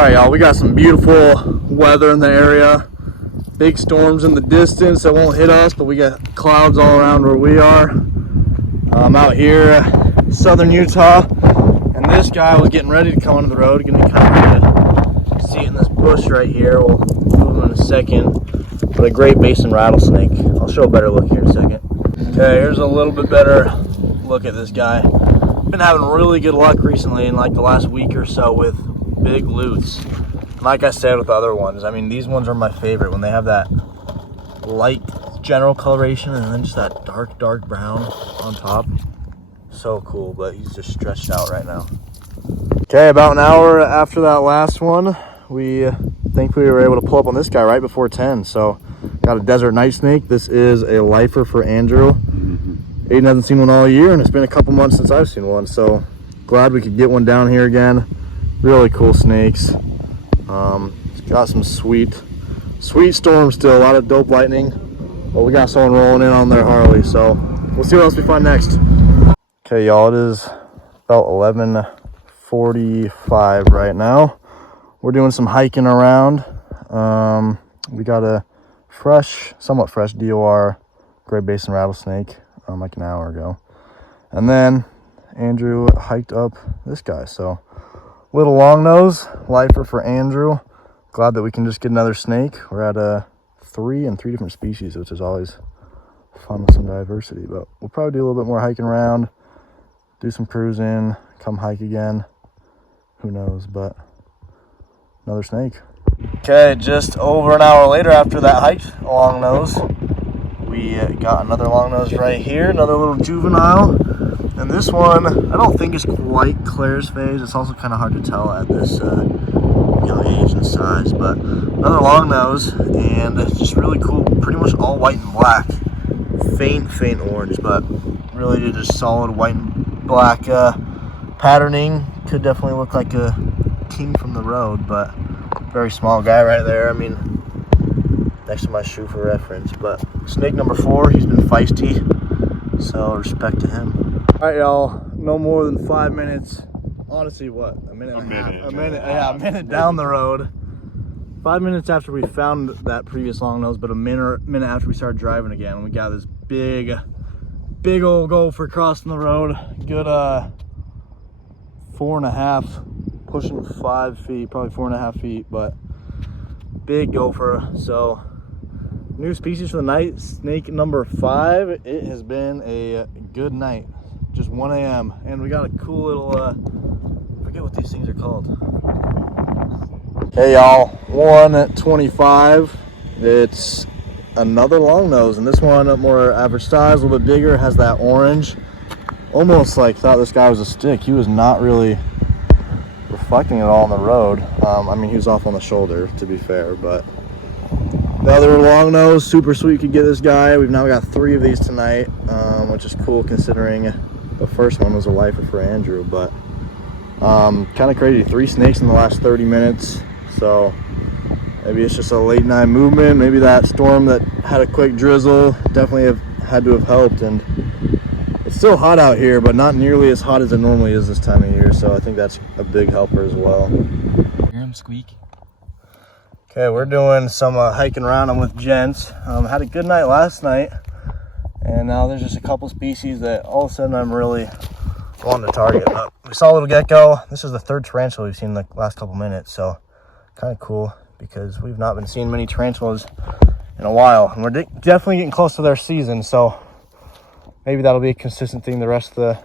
right, y'all, we got some beautiful weather in the area. Big storms in the distance that won't hit us, but we got clouds all around where we are. I'm out here, southern Utah, and this guy was getting ready to come onto the road. Gonna kind of see it in this bush right here. We'll move him in a second. But a Great Basin rattlesnake. I'll show a better look here in a second. Okay, here's a little bit better look at this guy. Been having really good luck recently in like the last week or so with big loots. Like I said with the other ones, I mean, these ones are my favorite when they have that light general coloration and then just that dark brown on top. So cool, but he's just stretched out right now. Okay, about an hour after that last one, we thankfully were able to pull up on this guy right before 10. So got a desert night snake. This is a lifer for Andrew. Aiden hasn't seen one all year, and it's been a couple months since I've seen one. So glad we could get one down here again. Really cool snakes. It's got some sweet storms still, a lot of dope lightning, but we got someone rolling in on their Harley, so we'll see what else we find next. Okay, y'all, it is about 11:45 right now. We're doing some hiking around. We got a somewhat fresh DOR Great Basin rattlesnake like an hour ago, and then Andrew hiked up this guy. So little long nose lifer for Andrew. Glad that we can just get another snake. We're at 3 and 3 different species, which is always fun with some diversity. But we'll probably do a little bit more hiking around, do some cruising, come hike again. Who knows? But another snake. Okay, just over an hour later after that hike long nose, we got another long nose right here, another little juvenile. And this one, I don't think is quite Claire's phase. It's also kind of hard to tell at this age and size. But another long nose, and it's just really cool. Pretty much all white and black. Faint orange, but really just solid white and black patterning. Could definitely look like a king from the road, but very small guy right there. I mean, next to my shoe for reference. But snake number 4, he's been feisty, so respect to him. All right, y'all, no more than 5 minutes. Honestly, what, a minute and a half? A minute down the road. 5 minutes after we found that previous long nose, but a minute after we started driving again, we got this big old gopher crossing the road. Good 4.5, pushing 5 feet, probably 4.5 feet, but big gopher. So new species for the night, snake number 5. It has been a good night. Just 1 a.m. and we got a cool little I forget what these things are called. Hey y'all, 1:25. It's another long nose, and this one more average size, a little bit bigger, has that orange. Almost like thought this guy was a stick. He was not really reflecting at all on the road. I mean, he was off on the shoulder, to be fair, but another long nose, super sweet. Could get this guy. We've now got 3 of these tonight, which is cool considering the first one was a lifer for Andrew. But kind of crazy, 3 snakes in the last 30 minutes. So maybe it's just a late night movement. Maybe that storm that had a quick drizzle definitely had to have helped. And it's still hot out here, but not nearly as hot as it normally is this time of year. So I think that's a big helper as well. Hear him squeak. Okay, we're doing some hiking around. I'm with gents. Had a good night last night, and now there's just a couple species that all of a sudden I'm really wanting to target. We saw a little gecko. This is the 3rd tarantula we've seen in the last couple minutes, so kind of cool because we've not been seeing many tarantulas in a while, and we're definitely getting close to their season. So maybe that'll be a consistent thing the rest of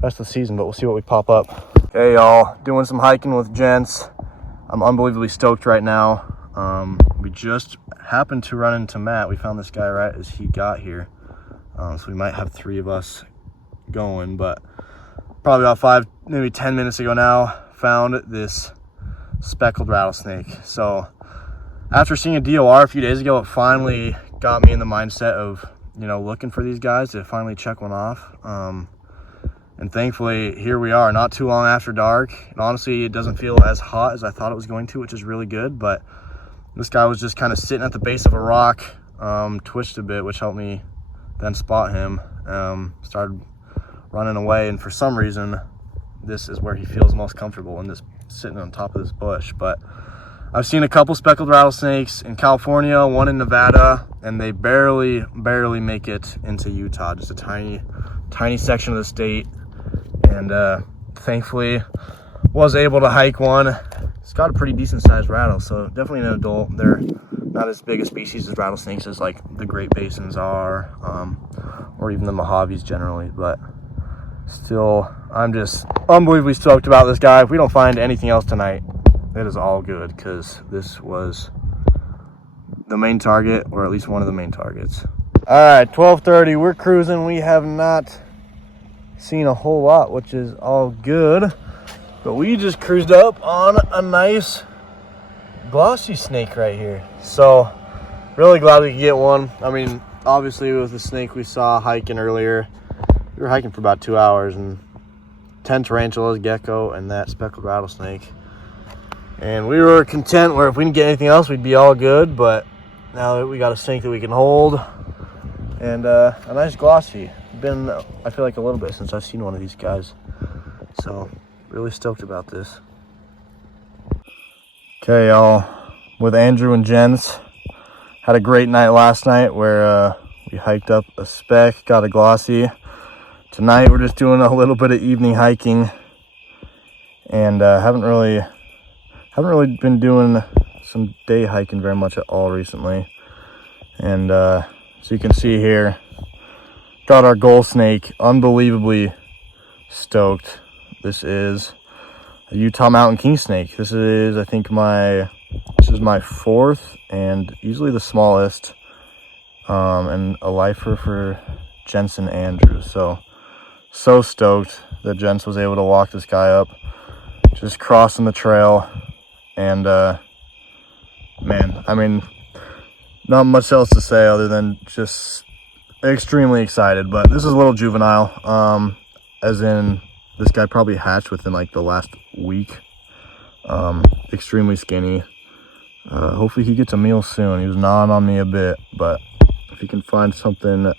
the season. But we'll see what we pop up. Okay, y'all, doing some hiking with gents. I'm unbelievably stoked right now. We just happened to run into Matt. We found this guy right as he got here. So we might have 3 of us going, but probably about 5, maybe 10 minutes ago now, found this speckled rattlesnake. So after seeing a DOR a few days ago, it finally got me in the mindset of, looking for these guys to finally check one off. And thankfully, here we are, not too long after dark. And honestly, it doesn't feel as hot as I thought it was going to, which is really good. But this guy was just kind of sitting at the base of a rock, twitched a bit, which helped me then spot him. Started running away, and for some reason, this is where he feels most comfortable, in this sitting on top of this bush. But I've seen a couple speckled rattlesnakes in California, one in Nevada, and they barely make it into Utah. Just a tiny section of the state. And thankfully was able to hike one. It's got a pretty decent sized rattle, so definitely an adult. They're not as big a species as rattlesnakes as like the Great Basins are, or even the Mojaves generally, but still, I'm just unbelievably stoked about this guy. If we don't find anything else tonight, it is all good, because this was the main target, or at least one of the main targets. All right, 12:30, we're cruising. We have not seen a whole lot, which is all good, but we just cruised up on a nice glossy snake right here. So really glad we could get one. I mean, obviously with the snake we saw hiking earlier, we were hiking for about 2 hours, and 10 tarantulas, gecko, and that speckled rattlesnake. And we were content where if we didn't get anything else, we'd be all good. But now that we got a snake that we can hold, and a nice glossy. Been, I feel like, a little bit since I've seen one of these guys. So really stoked about this. Okay, y'all, with Andrew and Jens, had a great night last night where we hiked up a speck, got a glossy. Tonight we're just doing a little bit of evening hiking, and haven't really been doing some day hiking very much at all recently. And so you can see here, got our gold snake. Unbelievably stoked. This is a Utah mountain kingsnake. This is, I think, my fourth and easily the smallest, and a lifer for Jensen Andrews. So stoked that Jens was able to walk this guy up, just crossing the trail. And man, I mean, not much else to say other than just extremely excited. But this is a little juvenile, as in this guy probably hatched within like the last week. Extremely skinny. Hopefully he gets a meal soon. He was gnawing on me a bit, but if he can find something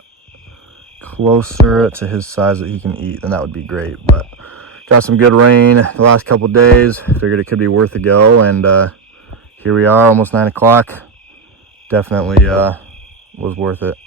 closer to his size that he can eat, then that would be great. But got some good rain the last couple days. Figured it could be worth a go, and here we are, almost 9 o'clock. Definitely was worth it.